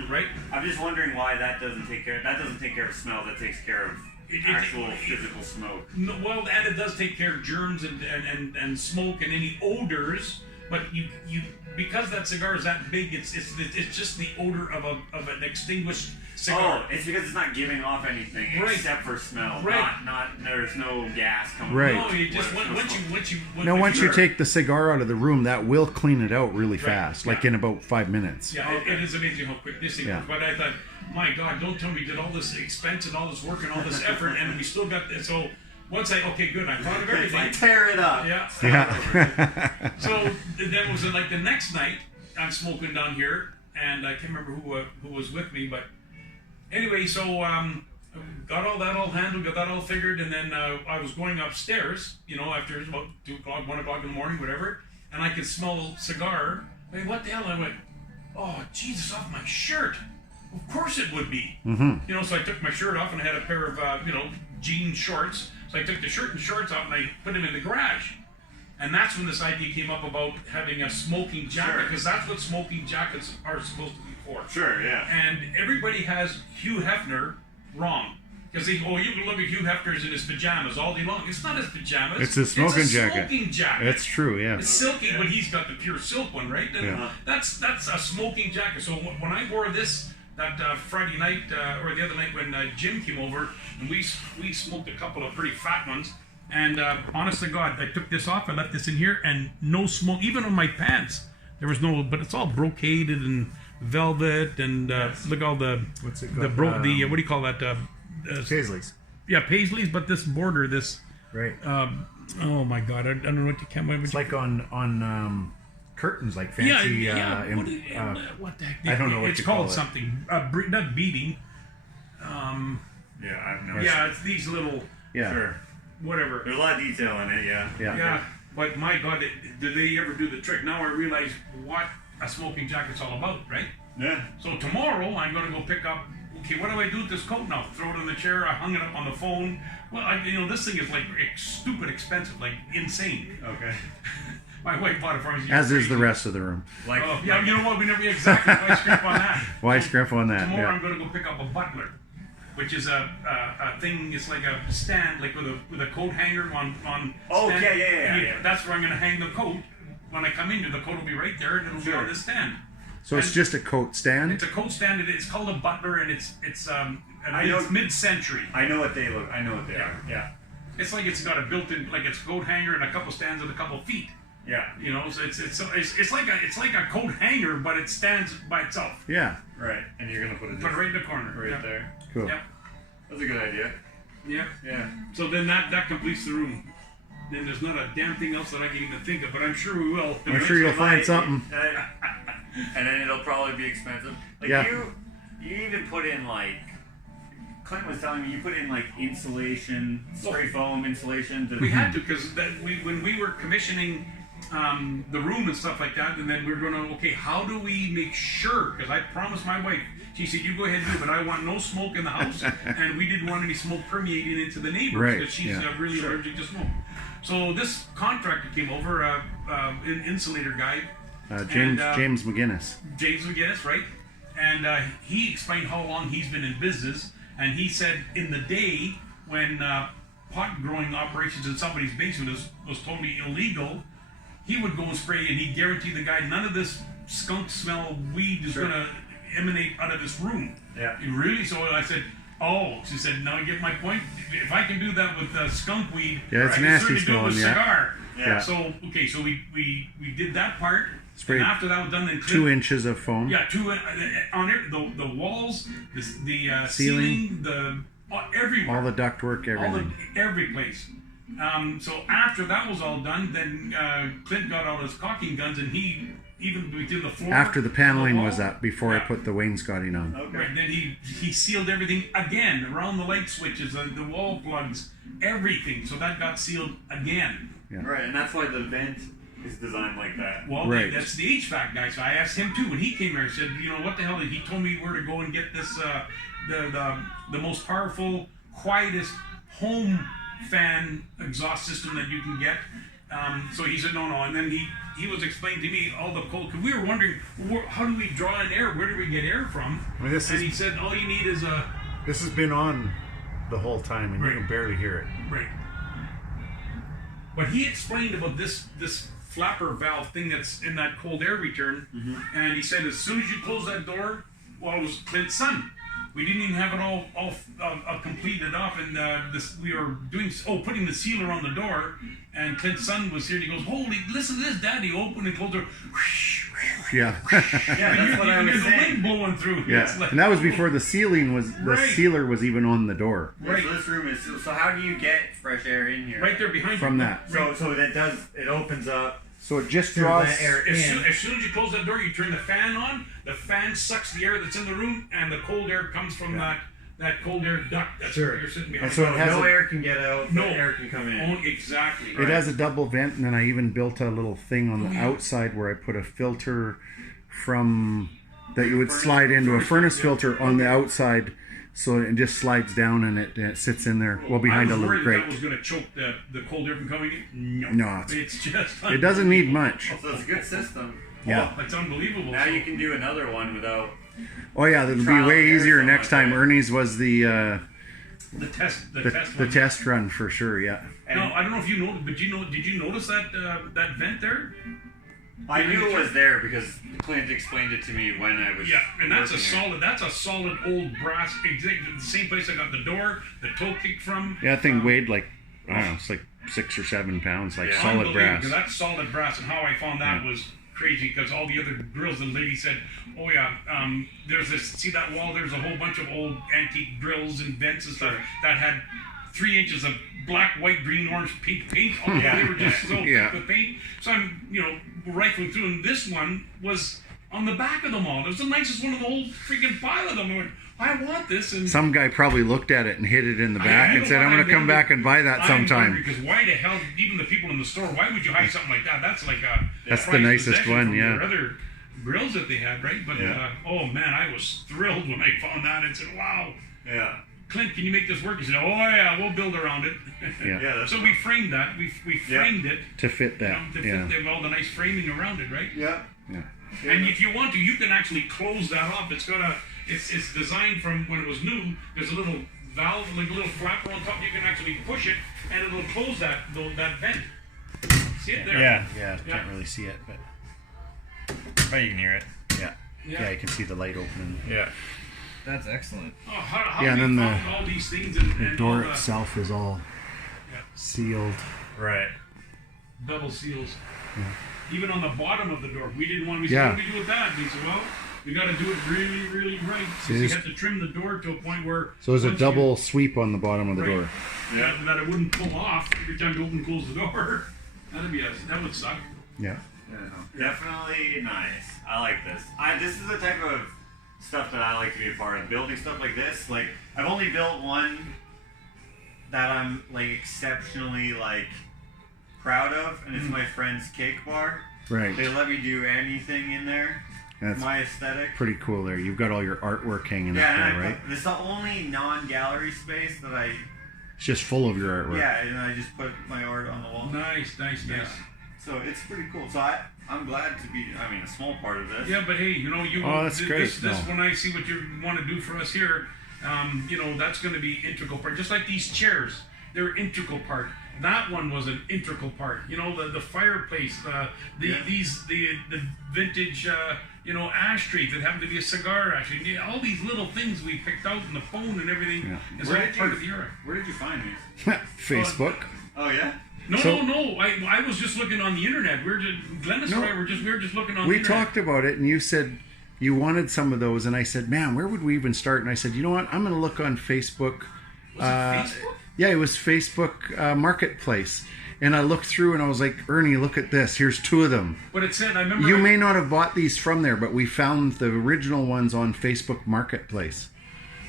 right? I'm just wondering why that doesn't take care. That doesn't take care of smell. That takes care of actual physical smoke. No, well, and it does take care of germs and smoke and any odors. But you because that cigar is that big, it's just the odor of an extinguished cigar. Oh, it's because it's not giving off anything except for smell. Right. Not there's no gas coming. Right. No, you just once you take the cigar out of the room, that will clean it out really fast, in about 5 minutes. Yeah, it is amazing how quick this thing goes. But I thought, my God, don't tell me we did all this expense and all this work and all this effort, and we still got this. So once I good, I thought of everything. Tear it up. Yeah. So then was like the next night, I'm smoking down here, and I can't remember who was with me, but anyway, so got all that all handled, got that all figured, and then I was going upstairs, after about 2 o'clock, 1 o'clock in the morning, whatever, and I could smell cigar. I mean, what the hell? I went, oh, Jesus, off my shirt. Of course it would be. Mm-hmm. So I took my shirt off and I had a pair of, jean shorts. So I took the shirt and shorts off and I put them in the garage. And that's when this idea came up about having a smoking jacket, because that's what smoking jackets are supposed to be for. Sure, yeah. And everybody has Hugh Hefner wrong. Because you can look at Hugh Hefner's in his pajamas all day long. It's not his pajamas. It's a smoking jacket. Smoking jacket. It's true, yeah. It's silky, but he's got the pure silk one, right? And that's a smoking jacket. So when I wore this that Friday night or the other night when Jim came over, and we smoked a couple of pretty fat ones, and honest to God, I took this off, I left this in here, and no smoke, even on my pants. There was no, but it's all brocaded and velvet, and look all the What's it the called? what do you call that? Paisleys. Yeah, paisleys, but this border, this. Right. Oh my God, I don't know what you can't. It's like on curtains, like fancy. What the heck? I don't know what it's you called call it. something. Not beading. Yeah, I've never. Yeah, it's these little. Yeah. Sure. Whatever. There's a lot of detail in it. Yeah. Yeah. But my God, did they ever do the trick? Now I realize what a smoking jacket's all about, right? Yeah. So tomorrow I'm going to go pick up. Okay, what do I do with this coat now? Throw it in the chair. I hung it up on the phone. Well, this thing is like stupid expensive, like insane. Okay. My wife bought it for me. As is the rest of the room. Like. Oh, yeah, you know what? We never exactly why scrimp on that. Why scrimp on that? Tomorrow Yeah. I'm going to go pick up a butler, which is a thing. It's like a stand, like with a coat hanger on. Oh, stand. okay, yeah. That's where I'm going to hang the coat. When I come in, the coat will be right there, and it'll be on this stand. So it's just a coat stand? It's a coat stand. It's called a butler, and it's know- mid-century. I know what they look. I know what they are. Yeah. It's like it's got a built-in, like it's a coat hanger and a couple stands and a couple feet. Yeah. So it's like a coat hanger, but it stands by itself. Yeah. Right. And you're gonna put it Put it right in the corner. right Yeah. there. Cool. Yeah. That's a good idea. Yeah. Yeah. So then that completes the room. Then there's not a damn thing else that I can even think of, but I'm sure we will. I'm sure you'll find something. And then it'll probably be expensive. Like Yeah. you even put in like Clint was telling me you put in like insulation, spray foam insulation. We had to because when we were commissioning the room and stuff like that, and then we were going to, okay, how do we make sure? Because I promised my wife, she said, you go ahead and do it, but I want no smoke in the house, and we didn't want any smoke permeating into the neighbors Right, because she's yeah. really allergic to smoke. So this contractor came over, an insulator guy. James McGinnis. James McGinnis, right? And he explained how long he's been in business, and he said in the day when pot growing operations in somebody's basement was totally illegal, he would go and spray, and he guaranteed the guy none of this skunk smell weed is going to emanate out of this room. Yeah. Really? So I said, oh, she said, now you get my point. If I can do that with skunk weed, Yeah, it's I nasty can certainly do it with smelling, yeah. cigar. Yeah. So okay, so we did that part. Sprayed and after that was done, then 2 inches of foam. yeah, on it, the walls, the ceiling, everywhere. All the ductwork, everything. Every place. So after that was all done, then Clint got all his caulking guns, and he even did the floor. After the paneling was wall. up, before I Yeah. put the wainscoting on. Okay. Right, then he sealed everything again around the light switches, the wall plugs, everything. So that got sealed again. Yeah. Right, and that's why the vent is designed like that. Well, Right. that's the HVAC guy. So I asked him too when he came here. I said, you know, what the hell? He told me where to go and get this the most powerful, quietest home fan exhaust system that you can get. So he said, no. And then he was explaining to me all the cold, because we were wondering, how do we draw in air? Where do we get air from? Well, this and is- he said, all you need is a... This has been on the whole time, and Right. you can barely hear it. Right. But he explained about this flapper valve thing that's in that cold air return, and he said as soon as you close that door, well, it was Clint's son. We didn't even have it all completed off, and we were putting the sealer on the door, and Clint's son was here, and he goes, holy, listen to this, Daddy, open and close the door. Yeah. Yeah, that's what I was There's the saying. wind blowing through. It's Yeah. like, And that was before the sealer was even on the door. Right. So this room is. So how do you get fresh air in here? right there behind From you. that. Right. So it opens up. So it just to draws let air As in. soon as you close that door, you turn the fan on. The fan sucks the air that's in the room, and the cold air comes from that cold air duct that's Sure. where you're sitting behind. And so it has no a- air can get out. No. But air can come in. Oh, exactly. It has a double vent, and then I even built a little thing on the outside where I put a filter from that you would slide into a furnace filter on the outside, so it just slides down and it sits in there, well behind I a was little worried grate. that was going to choke the cold air from coming in. No, No, it's just it doesn't need much. So it's a good system. Yeah. Oh, it's unbelievable. Now So- you can do another one without. Oh yeah, that'll be Trial way and error, easier something next like time. that. Ernie's was the the test run for sure. Yeah. No, I don't know if you know, but did you notice that that vent there? I knew it was there because Clint explained it to me when I was. Yeah, and that's working a solid old brass. Exactly the same place I got the door, the toe kick from. Yeah, that thing weighed like, I don't know, it's like 6 or 7 pounds, like Yeah. solid Unbelievable, brass. 'cause that's solid brass, and how I found that was crazy because all the other grills, the lady said, oh yeah, there's this, see that wall, there's a whole bunch of old antique grills and vents and stuff that had 3 inches of black, white, green, orange, pink paint. Oh, Yeah. they were just so Yeah. thick with paint. So I'm, rifling through, and this one was on the back of them all. It was the nicest one of the whole freaking pile of them. I went, I want this, and Some guy probably looked at it and hid it in the back and said, I'm going to come back and buy that sometime. Because why the hell, even the people in the store, why would you hide something like that? That's like a That's the prized nicest possession one, from yeah. their other grills that they had, right? But Yeah. oh man, I was thrilled when I found that and said, wow. Yeah. Clint, can you make this work? He said, oh yeah, we'll build around it. Yeah. Yeah. That's So we framed that. We framed it To fit that. to Yeah. fit all the nice framing around it, right? Yeah. Yeah. And if you want to, you can actually close that off. It's designed from when it was new. There's a little valve, like a little flapper on top. You can actually push it, and it'll close that vent. See it there? Yeah, Yeah. can't really see it, but But you can hear it. yeah. Yeah, you can see the light opening. Yeah. That's excellent. Oh, how Yeah, and we then found all these things and The all door the itself is all Yeah. sealed. Right. double seals. Even on the bottom of the door, we didn't want to. We said, Yeah. what do we do with that? And he said, well, We got to do it really, really right. So You have to trim the door to a point where... So there's a once double sweep on the bottom of the door. Yeah, that it wouldn't pull off every time you open and close the door. That would suck. Yeah. Definitely nice. I like this. This is the type of stuff that I like to be a part of. Building stuff like this. Like, I've only built one that I'm like exceptionally like proud of, and it's my friend's cake bar. Right. They let me do anything in there. That's my aesthetic. Pretty cool there. You've got all your artwork hanging up there, right? This is the only non-gallery space that I... It's just full of your artwork. Yeah, and I just put my art on the wall. Nice. So it's pretty cool. So I'm glad to be, a small part of this. Yeah, but hey, Oh, that's great. This when I see what you want to do for us here, that's going to be integral part. Just like these chairs, they're integral part. That one was an integral part. The fireplace, the vintage, ashtrays that happen to be a cigar ashtray. All these little things we picked out in the phone and everything is all part of the era. Where did you find these? Facebook. Oh yeah. No. I was just looking on the internet. Glennis and I were just looking on. We the internet. talked about it, and you said you wanted some of those, and I said, "Man, where would we even start?" And I said, "You know what? I'm going to look on Facebook." Was it Facebook? Yeah, it was Facebook Marketplace. And I looked through and I was like, Ernie, look at this. Here's two of them. But it said, I remember... You may not have bought these from there, but we found the original ones on Facebook Marketplace,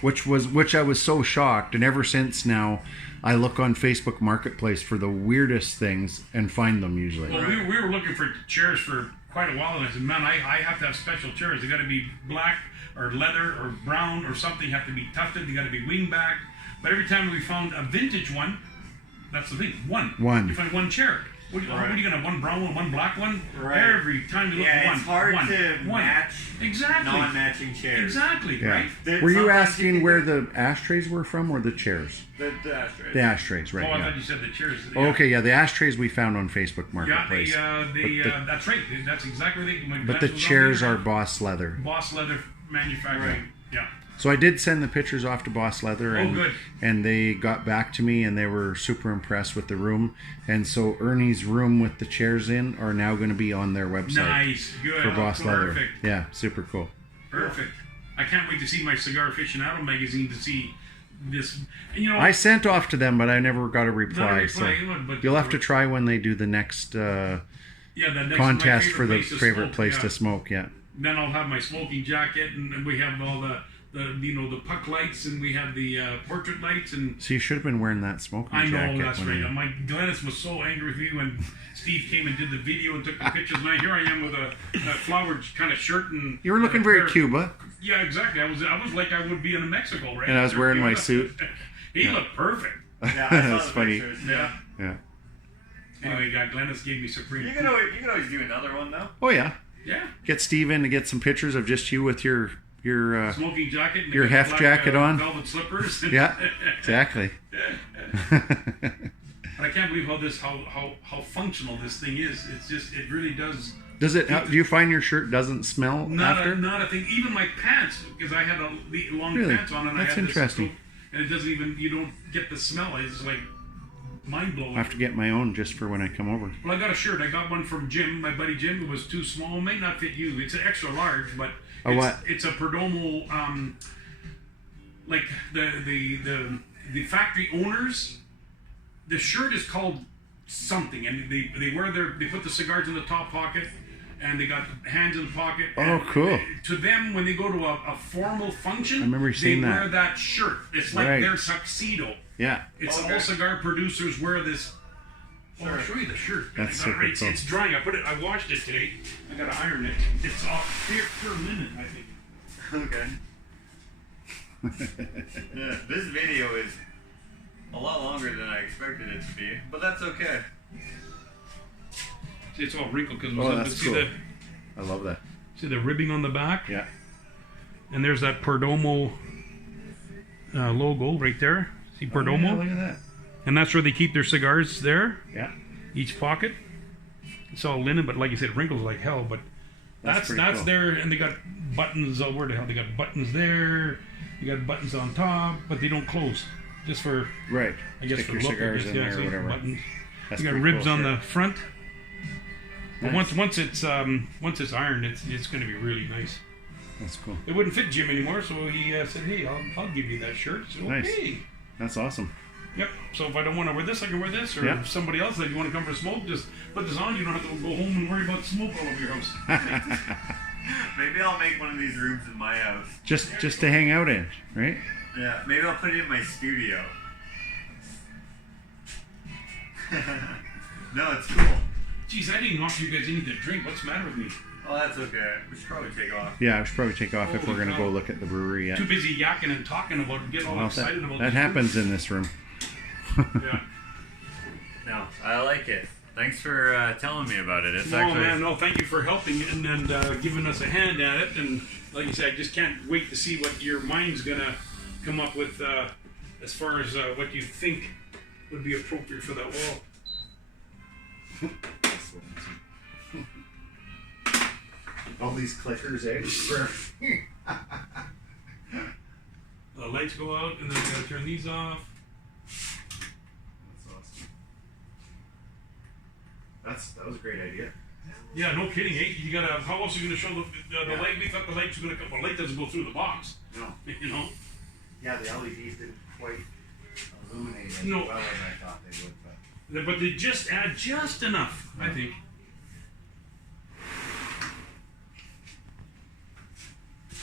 which I was so shocked. And ever since now, I look on Facebook Marketplace for the weirdest things and find them usually. Well, we were looking for chairs for quite a while, and I said, man, I have to have special chairs. They got to be black or leather or brown or something. Have to be tufted. They got to be wingback. But every time we found a vintage one, that's the thing. One. You find one chair. What are you gonna have? One brown one, one black one? Right. Every time you look at one. It's hard to match non-matching chairs. Exactly, yeah. right? Were you asking where the ashtrays were from or the chairs? The ashtrays. The ashtrays, right. Oh, I thought you said the chairs. Yeah. Okay, the ashtrays we found on Facebook Marketplace. Yeah, that's right. That's exactly what they... But the chairs are Boss Leather. Boss Leather manufacturing. Right. Yeah. So I did send the pictures off to Boss Leather, good. And they got back to me, and they were super impressed with the room. And so Ernie's room with the chairs in are now going to be on their website. Nice, good. For Boss Leather. Perfect. Yeah, super cool. Perfect. I can't wait to see my Cigar Aficionado magazine to see this. And, I sent off to them, but I never got a reply. So but you'll have to try when they do the next, the next contest for the favorite place to smoke. Yeah. Then I'll have my smoking jacket, and we have all the puck lights, and we have the portrait lights, and so you should have been wearing that smoking jacket. I know, that's right. My Glennis was so angry with me when Steve came and did the video and took the pictures. Now here I am with a flowered kind of shirt, and you were looking very Cuba. Yeah, exactly. I was like I would be in Mexico, right? And I was wearing my suit. He looked perfect. Yeah, that's funny. Yeah. Anyway, Glennis gave me supreme. You can always do another one though. Oh yeah. Yeah. Get Steve in to get some pictures of just you with your smoking jacket, and your heft jacket on, velvet slippers. Yeah, exactly. But I can't believe how functional this thing is. It's just, it really does. Does it? Do you find your shirt doesn't smell after? Not a thing. Even my pants, because I had long pants on, and that's I had interesting. This, and it doesn't even. You don't get the smell. It's like mind blowing. I have to get my own just for when I come over. Well, I got a shirt. I got one from Jim, my buddy Jim. It was too small. It may not fit you. It's an extra large, but. It's a Perdomo, like the factory owners. The shirt is called something, and they put the cigars in the top pocket, and they got hands in the pocket. Oh, cool! To them, when they go to a formal function, I remember seeing they wear that shirt. It's like their tuxedo. Yeah, it's all cigar producers wear this. Sure. I'll show you the shirt. That's super cool. It's drying. I washed it today. I gotta iron it. It's off here for a minute, I think. Okay. Yeah, this video is a lot longer than I expected it to be, but that's okay. See, it's all wrinkled because that's cool. I love that. See the ribbing on the back? Yeah. And there's that Perdomo logo right there. See Perdomo? Yeah, look at that. And that's where they keep their cigars there. Yeah. Each pocket. It's all linen, but like you said, wrinkles like hell. But that's cool. There, and they got buttons. Where the hell? They got buttons there. You got buttons on top, but they don't close. Just for I guess stick for your look. cigars in there or whatever. Buttons. That's you got ribs cool, on the front. Nice. But once it's ironed, it's going to be really nice. That's cool. It wouldn't fit Jim anymore, so he said, "Hey, I'll give you that shirt." So, Nice. okay. That's awesome. Yep. So if I don't want to wear this, I can wear this. Or Yeah. if somebody else said you want to come for smoke, just put this on. You don't have to go home and worry about smoke all over your house. Maybe I'll make one of these rooms in my house. Just to hang out in, right? Yeah, maybe I'll put it in my studio. No, it's cool. Jeez, I didn't offer you guys anything to drink. What's the matter with me? Oh, that's okay. We should probably take off. Yeah, I should probably take off if Holy we're gonna cow. go look at the brewery. Yeah. Too busy yakking and talking about it, getting all Well, excited about that this happens in this room. Yeah. No, I like it. Thanks for telling me about it. It's No, actually man, no, thank you for helping and giving us a hand at it. And like you said, I just can't wait to see what your mind's gonna come up with as far as what you think would be appropriate for that wall. All these clickers, eh? The lights go out, and then we gotta turn these off. That was a great idea. Yeah, no kidding, eh? You gotta. How else are you gonna show the light? We thought the lights were gonna come. The light doesn't go through the box. No. You know. Yeah, the LEDs didn't quite illuminate as No. well as I thought they would. But they just add just enough, I think.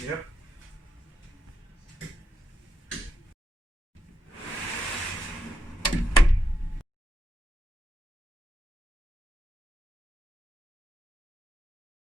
Yep.